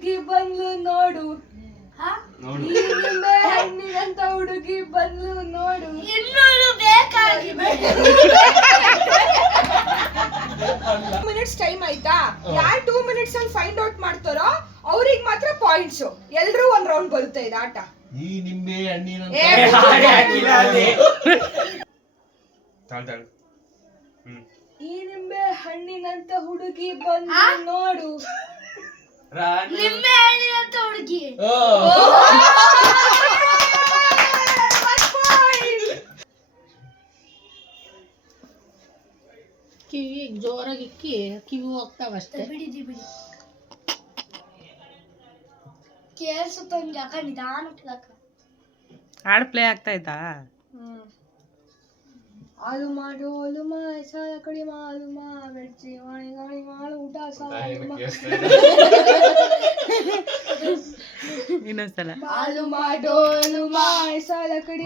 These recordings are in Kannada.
ಹುಡುಗಿ ಬಂದ್ಲು ನೋಡು, ಈ ನಿಂಬೆ ಹಣ್ಣಿನಂತ ಹುಡುಗಿ ಬಂದ್ಲು ನೋಡು. ಇನ್ನೂರು ಬೇಕಾಗಿ ಮಿನಿಟ್ಸ್ ಟೈಮ್ ಆಯ್ತಾ? ಯಾರು 2 minutes ಅಲ್ಲಿ ಫೈಂಡ್ ಔಟ್ ಮಾಡ್ತಾರೋ ಅವ್ರಿಗೆ ಮಾತ್ರ ಪಾಯಿಂಟ್ಸ್. ಎಲ್ರೂ ಒಂದ್ ರೌಂಡ್ ಬರುತ್ತೆ ಇದು ಆಟ. ಈ ನಿಂಬೆ ಹಣ್ಣಿನಂತ ಈ ನಿಂಬೆ ಹಣ್ಣಿನಂತ ಹುಡುಗಿ ಬಂದು ನೋಡು. ನಿಂಬೆ ಹಣ್ಣಿನಂತ ಹುಡುಗಿ. ಕಿವಿ ಜೋರಾಗಿ ಇಕ್ಕಿ ಕಿವಿ ಹೋಗ್ತಾವಷ್ಟೇ. ಬಿಡಿ ಕೇಳಿಸುತ್ತ ಯಾಕ ನಿಧಾನ ಹಾಡು ಪ್ಲೇ ಆಗ್ತಾ ಇದ್ದಾ? ಆಲು ಮಾಡು ಆಲು ಮಾ ಸಾಲ ಕಡಿ ಮಾಲು ಮಾ ಬೆಚ್ಚಿ ವಾಣಿ ಗಾಣಿ ಮಾಡು ಊಟ ಇನ್ನೊಂದ್ಸಲ ಆಲು ಮಾಡು ಆಲು ಮಾ ಸಾಲ ಕಡಿ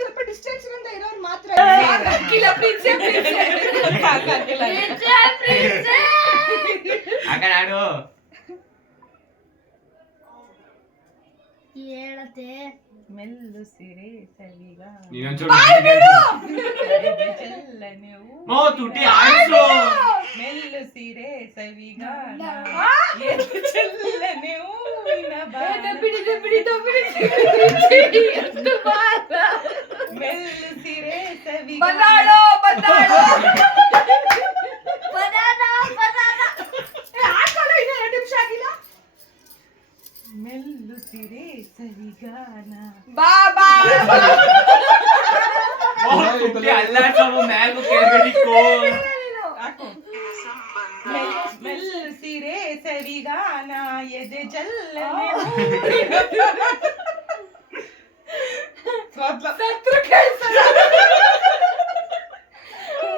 ಸ್ವಲ್ಪ ಡಿಸ್ಟೆನ್ಸ್ ಇಂದ ಇರೋರು ಮಾತ್ರ ಹಾಕಿಲ್ಲ ಪ್ರಿನ್ಸೆ ಆಡು ಹೇಳತೆ ಮೆಲ್ಲು ಸಿರೆ ಸವಿಗ ಮೆಲ್ಲು ಸಿರೆ ಸವಿಗ ಚೆಲ್ಲನೆ ಹೂವಿನ ಬಾಣ ಮೆಲ್ಲು ಸಿರೆ ಸವಿಗ ಮೆಲ್ಲು ಸಿರೆ ಸವಿಗಾನ ಮೆಲ್ಲು ಸಿರೆ ಸವಿಗಾನ ಎದೆ ಜಲ್ಲನೆ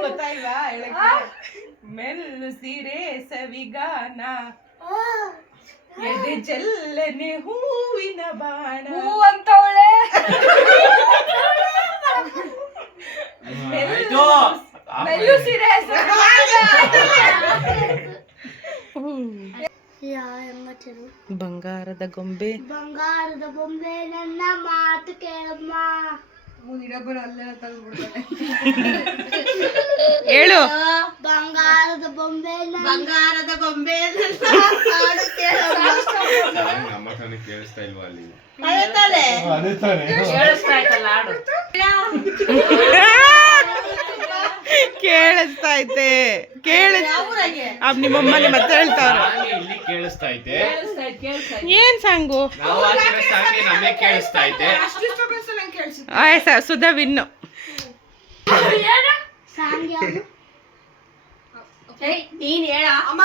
ಗೊತ್ತಾಯ್ವಾ ಹೇಳಕ್ಕೆ? ಮೆಲ್ಲು ಸಿರೆ ಸವಿಗಾನ ಎದೆ ಚೆಲ್ಲನೆ ಹೂವಿನ ಬಾಣ. ಹೂ ಅಂತವಳೆ ಮೆಲ್ಲು ಸಿರೆ ಬಂಗಾರದ ಗೊಂಬೆ ಬಂಗಾರದ ಬೊಂಬೆ ನನ್ನ ಮಾತು ಕೇಳಮ್ಮ. ಹೇಳು. ಬಂಗಾರದ ಬೊಂಬೆ ಬಂಗಾರದ ಗೊಂಬೆ ಕೇಳಿಸ್ತಾ ಇಲ್ವಾ ಅಲ್ಲಿ? ಕೇಳಿಸ್ತಾ ಆಯ್ತಲ್ಲ ಹಾಡು. ಕೇಳಿಸ್ತಾ ಐತೆ ನಿಮ್ಮಮ್ಮನೆ ಮತ್ತೆ ಹೇಳ್ತಾವ್ರ. ಇಲ್ಲಿ ಕೇಳಿಸ್ತಾ ಐತೆ. ಏನ್ ಸಾಂಗು? ನಾವು ಹಾಕಿರೋ ಸಾಂಗ್ ನಮಗೆ ಕೇಳಿಸ್ತಾ ಐತೆ. ಆಯ್ಸ ಸುಧಾ ವಿನ್ನು. ಸಾಂಗ್ ಯಾವುದು? ನೀನ್ ಹೇಳ ಅಮ್ಮ.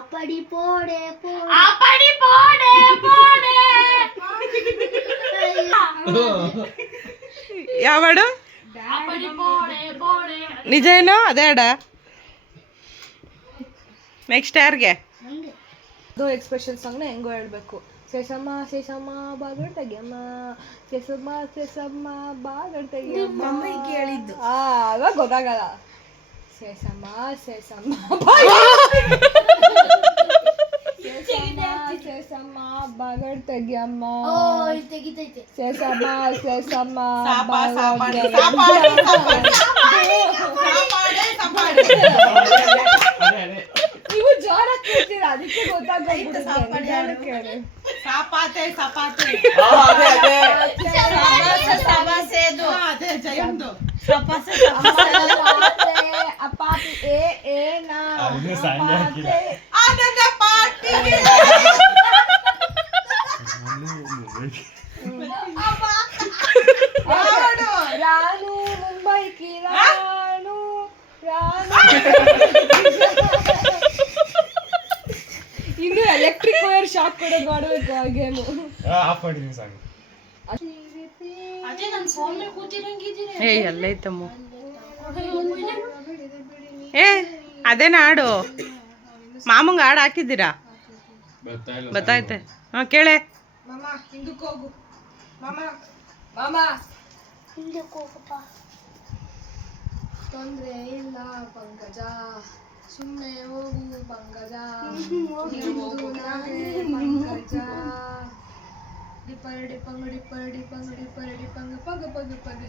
ಅಪ್ಪಡಿ ಪೋಡೆ ಅಪ್ಪಡಿ ಪೋಡೆ ಪೋಡೆ ಯಾವ ಹಾಡು? ಅಪ್ಪಡಿ ಪೋಡೆ ಪೋಡೆ. ನಿಜ ಏನೋ ಅದೇ ಹಾಡ? ನೆಕ್ಸ್ಟ್ ಯಾರಿಗೆ? ಅದು ಎಕ್ಸ್ಪ್ರೆಷನ್ ಸಾಂಗ್ನ ಹೆಂಗೋ ಹೇಳ್ಬೇಕು. ಸೇಸಮ್ಮ ಸೇಸಮ್ಮ ಬಾಗಡ್ ತೆಗಿಯಮ್ಮ, ಸೇಸಮ್ಮ ಸೇಸಮ್ಮ ಬಾಗಡ್ ತೆಗಿಯಮ್ಮ ಕೇಳಿದ್ದು ಅವಾಗ ಗೊತ್ತಾಗಲ್ಲ. ಸೇಸಮ್ಮ ಸೇಸಮ್ಮ ಸೇಸಮ್ಮ ಬಾಗಡ್ ತೆಗಿಯಮ್ಮ, ತೆಗಿತೈತೆ. ಸೇಸಮ್ಮ ಸೇಸಮ್ಮ ನೀವು ಜೋರಾಗಿ ಕೇಳ್ತೀರಾ ಅದಕ್ಕೆ ಗೊತ್ತಾಗ್ತೈತೆ. ಸಾಪಾತೆ ಸಪಾತೆ ಅಪಾಪಿ ಏ ನಾ ಆನಂದ ಪಾರ್ಟಿ. ರಾನು ಮುಂಬೈ ಕಿ ರಾನು ರಾನು. ಇನ್ನು ಎಲೆಕ್ಟ್ರಿಕ್ ವೈರ್ ಶಾಕ್ ಕೊಡೋದು ಮಾಡಬೇಕು ಆ ಗೇಮು. ಆಫ್ ಮಾಡಿದೀನಿ ಸಾಂಗ್. ಅದೇ ನನ್ನ ಫೋನ್ ಮೇಲೆ ಕೂತಿರಂಗಿದ್ದೀನಿ. ಏ ಎಲ್ಲೈತಮ್ಮ. ಏ ಅದೇನ ಹಾಡು? ಮಾಮಂಗ ಹಾಡು ಹಾಕಿದ್ದೀರಾ? ಗೊತ್ತಾಯ್ತೆ. ಹಾ ಕೇಳೆ. ಮಾಮ ಹಿಂದಕ್ಕೆ ಹೋಗು. ಮಾಮ ಮಾಮ ಹಿಂದಕ್ಕೆ ಹೋಗಪ್ಪ. ತೊಂದ್ರೆ ಇಲ್ಲ ಪಂಕಜ, ಸುಮ್ಮನೆ ಹೋಗು ಪಂಕಜ, ನಿಂದು ನಾನೇ ಪಂಕಜ. ಡಿಪರ್ ಡಿಪಂಗ ಡಿಪರ್ ಡಿಪಂಗ ಡಿಪರ್ ಡಿಪಂಗ ಪಗ ಪಗ ಪಗ.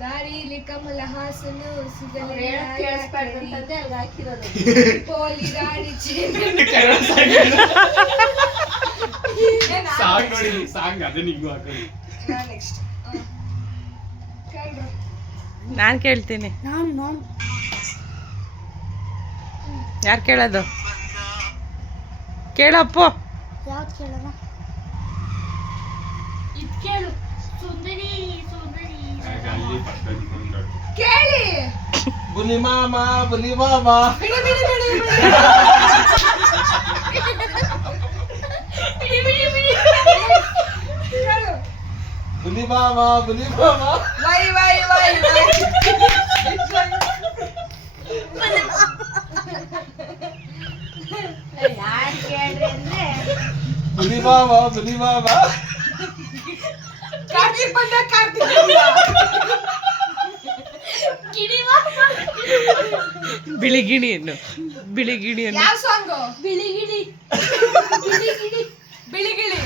ದಾರಿಲಿ ಕಮಲ ಹಾಸನು ಸಿಗಲೇ ಪೋಲಿ ಗಾಡಿ ಸಾಂಗ್ ನೋಡಿ ಸಾಂಗ್ ಅದೇ ನಿಂಗೂ ಹಾಕಿ. ನೆಕ್ಸ್ಟ್ ನಾನು ಕೇಳ್ತೀನಿ. ನಾನು ಯಾರು ಕೇಳೋದು? ಕೇಳಪ್ಪ. ಯಾವ್ದು ಕೇಳೋಣ? ಇದು ಕೇಳು. ಸುಂದರಿ ಸುಂದರಿ ಅಲ್ಲಿ ಪಕ್ಕದಲ್ಲಿ ಕುಂತ್ಕೊಂಡು. ಕೇಳಿ. ಬುಲಿ ಮಾಮ ಬುಲಿ ಮಾಮ ಬಿಡಿ ಬಿಡಿ ಬಿಡಿ ಬಿಡಿ ಬಿಡಿ ಬಿಡಿ ಕೇಳು. ಬುಲಿ ಮಾಮ ಬುಲಿ ಮಾಮ. ವೈ ವೈ ವೈ ಯಾರು ಕೇಳ್ರಿ ಅಂದ್ರೆ ಬುಲಿ ಮಾಮ ಬುಲಿ ಮಾಮ. ಕಾರ್ತಿಕ್ ಬಂದ ಕಾರ್ತಿಕ್ ಬಿಳಿಗಿಣಿಯನ್ನು ಬಿಳಿಗಿಣಿಯನ್ನು ಯಾವ ಸಾಂಗು? ಬಿಳಿಗಿಳಿ ಬಿಳಿಗಿಳಿ ಬಿಳಿಗಿಳಿ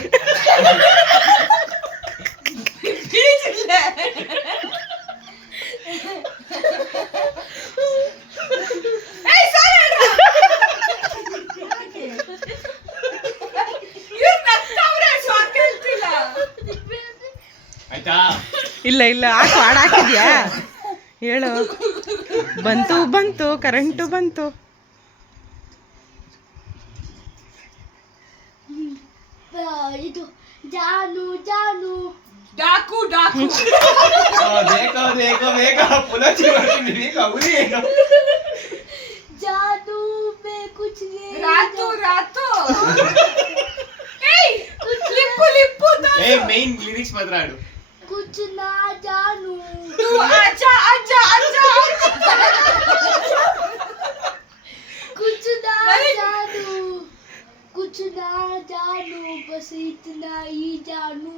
ಆಯ್ತಾ? ಇಲ್ಲ ಇಲ್ಲ ಹಾಕು ಹಾಡು ಹಾಕಿದ್ಯಾ ಹೇಳು. ಬಂತು ಬಂತು ಕರೆಂಟು ಬಂತು. ಇದು ಜಾನು ಜಾನು ಡಾಕು ಡಾಕು देखो देखो देखो पुनः देखो उरी जादू में कुछ नहीं ರಾತು ರಾತು ಏಯ್ ಲಿಪ್ಪು ಲಿಪ್ಪು ಏ ಮೇನ್ ಲಿರಿಕ್ಸ್ ಮಾತ್ರ ಆಡು. कुछ ना जानू तू आजा आजा आजा कुछ ना नहीं। जानू कुछ ना जानू बस इतना ही जानू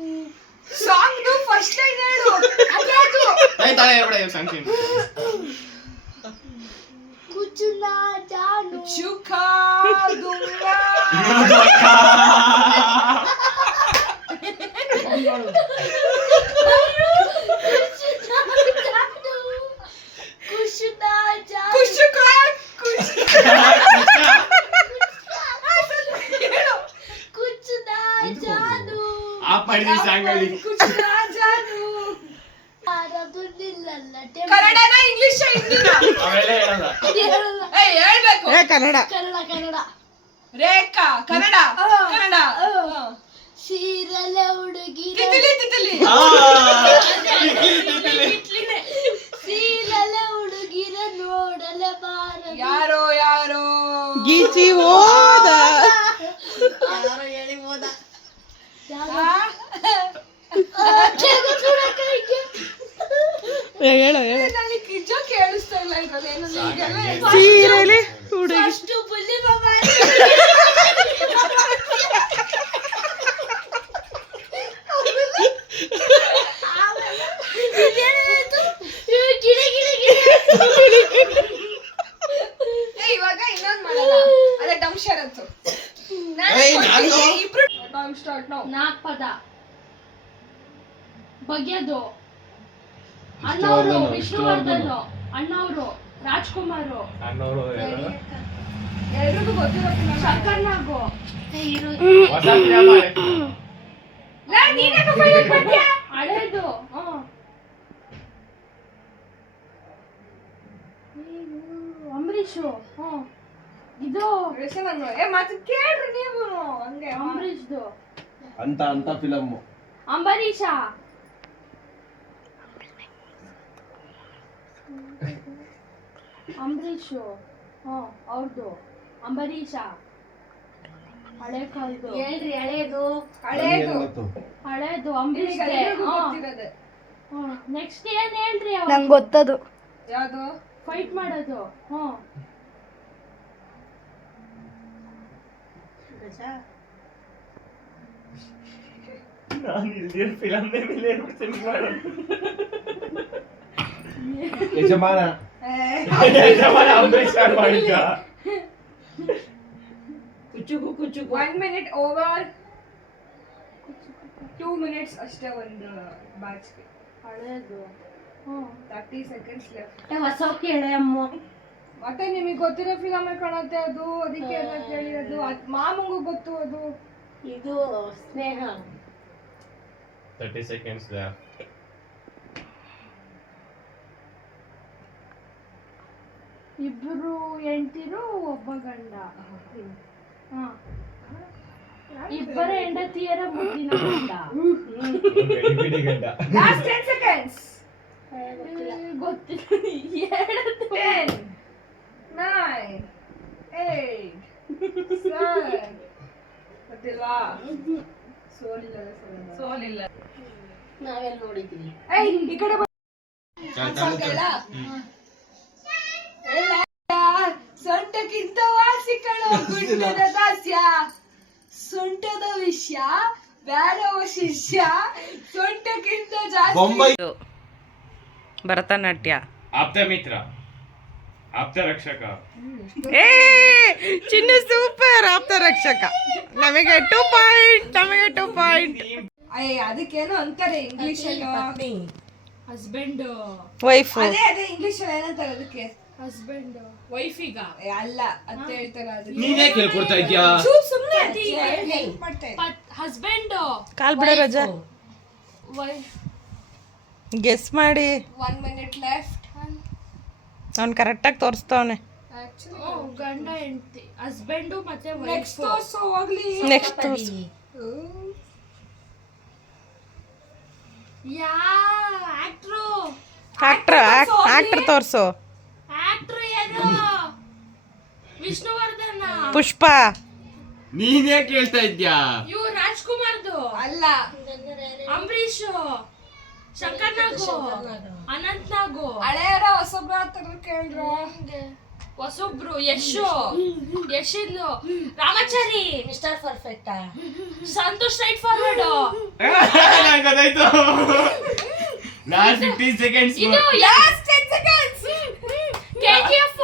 ಸಾಂಗ್ ದು ಫಸ್ಟ್ ಲೈನ್ ಹೇಳು ಅದ್ಯಾವುದು ತಾಯಿ ತಾಯಿ ಹೇಳ್ಬೇಡ ಇವಾಗ ಸಾಂಗ್ ಚೇಂಜ್. कुछ ना जानू ಚುಕಾ ದುಂಗಾ कुछ ना जानू ಕುಶುಕಾ ಕುಶ್ ಹೇಳು कुछ ना जानू ಆಫ್ ಮಾಡಿದ್ವಿ ಸಾಂಗ್ ಅಲ್ಲಿ. ಕುಶ್ ನಾ ಜಾನು. ಆರದುನಿಲ್ಲಲ್ಲ ಕನ್ನಡನ ಇಂಗ್ಲಿಷ್ ಹಿಂದಿನ ಅವೆಲ್ಲ ಹೇಳಲ್ಲ. ಏಯ್ ಹೇಳ್ಬೇಕು. ಏ ಕನ್ನಡ. ಕನ್ನಡ ಕನ್ನಡ ರೇಖಾ ಕನ್ನಡ ಕನ್ನಡ ಸೀರಲೆ ಹುಡುಗಿ ತಿತಿಲಿ ತಿತಿಲಿ ಸೀರಲೆ ಹುಡುಗಿರ ನೋಡಲೆ ಬಾರ ಯಾರೋ ಯಾರೋ ಗೀಚಿ ಹೋದ. ಯಾರೋ ಹೇಳಿ ಹೋದ. ಹೇಳು ಹೇಳು. ನನಗೆ ನಿಜ ಕೇಳಿಸ್ತಾ ಇಲ್ಲ ಇದ್ರಲ್ಲಿ ಏನು ಈಗೆಲ್ಲ ಸೀರೆಲಿ ಹುಡುಗಿ. ಅಷ್ಟು ಬುಲ್ಲಿ ಬಾಬಾ ಗಿಡ ಗಿಡ ಇವಾಗ ಇನ್ನೊಂದು ಮಾಡಲ್ಲ ಅದೇ ಡಮ್ ಶರತ್ತು ಏಯ್, ನಾನು. ಇಬ್ರು ಟೈಮ್ ಸ್ಟಾರ್ಟ್ ನಾವು ನಾಲ್ಕು ಪದ ಬಗೆದು ಅಣ್ಣವರು ವಿಷ್ಣುವರ್ಧನ್ ಅಣ್ಣವರು ರಾಜ್ಕುಮಾರ್ ಅನ್ನೋರು ಹೇಳಲ್ಲ. ಎಲ್ರಿಗೂ ಗೊತ್ತಿರೋ ಶಂಕರ್ನಾಗು ಹೊಸ film ಆಯ್ತು. ನೀನೇ ಕಬ್ಬಾಯಿ ಪಡ್ಯಾ ಹಳೇದು ಅಂಬರೀಷು ಇದು ಏ ಮತ್ತೆ ಕೇಳ್ರಿ ನೀವು ಹಂಗೆ ಅಂಬರೀಷ್ದು ಅಂತ ಅಂತ ಫಿಲಮ್ ಅಂಬರೀಷ ಅಂಬರೀಷು ಅವ್ರದ್ದು ಅಂಬರೀಷ ಹಳೆ ಕಾಲದ್ದು ಹೇಳ್ರಿ ಹಳೇದು ಹಳೇದು ಅಂಬರೀಷ್ ಗೊತ್ತಿರೋದೆ ನೆಕ್ಸ್ಟ್ ಏನ್ ಹೇಳ್ರಿ ನಂಗೆ ಗೊತ್ತದು ಯಾವುದು ಫೈಟ್ ಮಾಡೋದು ನಾನು ಇಲ್ದಿರ ಫಿಲಮ್ ಮೇಲೆ ಸಿಂಗ್ ಮಾಡೋದು ಯಜಮಾನ ಅಂಬರೀಷ್ ಅವ್ರು ಮಾಡಿದ್ದ 1 minute ಓವರ್ 2 minutes ಅಷ್ಟೇ ಒಂದು ಬ್ಯಾಚ್ಗೆ. ಹಳೇದು 30 seconds ಲೆಫ್ಟ್. ಹೊಸ ಕೇಳೆ ಅಮ್ಮ. ಮತ್ತೆ ನಿಮಗೆ ಗೊತ್ತಿರೋ ಫಿಲಮ್ ಕಾಣುತ್ತೆ ಅದು, ಅದಕ್ಕೆ ಎಲ್ಲ ಕೇಳಿರೋದು. ಮಾಮಂಗೂ ಗೊತ್ತು ಅದು. ಇದು ಸ್ನೇಹ. 30 seconds left. ಇಬ್ರು ಹೆಂಡತಿರು ಒಬ್ಬ ಗಂಡ. ಹಾ. ಇಬ್ಬರ ಹೆಂಡತಿಯರ ಮುದ್ದಿನ ಗಂಡ. ಬಿಡಿ ಗಂಡ. Last 10 seconds. ಗೊತ್ತಿಲ್ಲ. 10 9 8 7 ಗೊತ್ತಿಲ್ವಾ? ಸೋಲಿಲ್ಲ. ನಾವೆಲ್ಲ ನೋಡಿದ್ದೀವಿ. ಏಯ್ ಈ ಕಡೆ ಬಾ. ಕೇಳ? ಸೊಂಟಕ್ಕಿಂತ ವಾಸಿಗಳು ಗುಂಡದ ದಾಸ್ಯ, ಸೊಂಟದ ವಿಷಯ ಬ್ಯಾಡವ ಶಿಷ್ಯ, ಸೊಂಟಕ್ಕಿಂತ ಜಾಸ್ತಿ. ಬೊಂಬೈ ಭರತನಾಟ್ಯ. ಆಪ್ತ ಮಿತ್ರ, ಆಪ್ತ ರಕ್ಷಕ. ಏ ಚಿನ್ನು ಸೂಪರ್. ಆಪ್ತ ರಕ್ಷಕ. ನಮಗೆ 2 ಪಾಯಿಂಟ್. ಅದಕ್ಕೇನೋ ಅಂತಾರೆ ಇಂಗ್ಲಿಷ್ ಅಲ್ಲಿ. ಹಸ್ಬೆಂಡ್. ವೈಫ್. ಅದೇ ಇಂಗ್ಲಿಷ್ ಅಲ್ಲಿ ಏನಂತಾರೆ ಅದಕ್ಕೆ? ಹಸ್ಬೆಂಡ್. ವೈಫಿಗ ಅಲ್ಲ ಅಂತ ಹೇಳ್ತಾರೆ ಅದಕ್ಕೆ. ನೀನೇ ಕೇಳ್ಕೊಡ್ತಾ ಇದ್ಯಾ? ಸುಮ್ನೆ ಹಸ್ಬೆಂಡ್. ಕಾಲ್ ಬಿಡ ರಜಾ. ಗೆಸ್ ಮಾಡಿ. 1 minute left. ಅವ್ನು ಕರೆಕ್ಟಾಗಿ ತೋರಿಸ್ತವನೆ. ಗಂಡ ಹೆಂಡತಿ. ಹಸ್ಬೆಂಡು ಮತ್ತೆ ನೆಕ್ಸ್ಟ್ ತೋರ್ಸು ಹೋಗ್ಲಿ. ನೆಕ್ಸ್ಟ್ ತೋರಿಸು. ಯಾ ಆಕ್ಟ್ರು. ಆಕ್ಟರ್ ತೋರಿಸು. ಆಕ್ಟ್ರು ಏನು? ವಿಷ್ಣುವರ್ಧನ್. ಪುಷ್ಪ. ನೀನೇ ಕೇಳ್ತಾ ಇದ್ಯಾ? ಇವ್ ರಾಜ್ಕುಮಾರ್ದು. ಅಲ್ಲ, ಅಂಬರೀಷ್. ಶಂಕರ್ ನಾಗು. ಅನಂತ್ ನಾಗು. ಹಳೆಯರ ಹೊಸಬ್ರ ಹತ್ರ ಕೇಳ್ರು. ಹೊಸೊಬ್ರು ಯಶಿಂದು Ramachari. Mister perfect. Santosh straightforward. ನಂಗ್ ಗೊತ್ತಾಯ್ತು. ನಾನ್ 15 seconds. ಇದು ಲಾಸ್ಟ್ 10 seconds. KGF.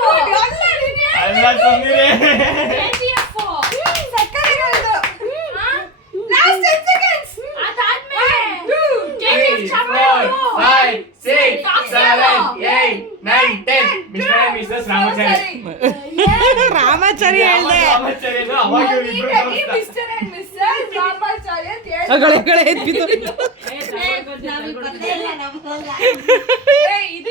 ಅಲ್ಲ ಸುಮ್ನಿರೆ. KGF. Last 10 seconds. ಅದಾದ್ಮೇಲೆ KGF 5 6 7 8 9 10. Mister and Mrs Ramachari. Ramachari ಹೇಳ್ದೆ. ರಾಮಾಚಾರಿ ಅಂದ್ರೆ ಅವಾಗ ಇವ್ರಿಬ್ರು ತೋರಿಸ್ತಾ. ಮಿಸ್ಟರ್ ಅಂಡ್ ಮಿಸ್ಸಸ್ ರಾಮಾಚಾರಿ ಅಂತ ಹೇಳಿ. ಎದ್ಬಿದ್ದು. ನಾವಿಬ್ಬರೇ ಇಲ್ಲ ನಮ್ಗೆ. ಇದು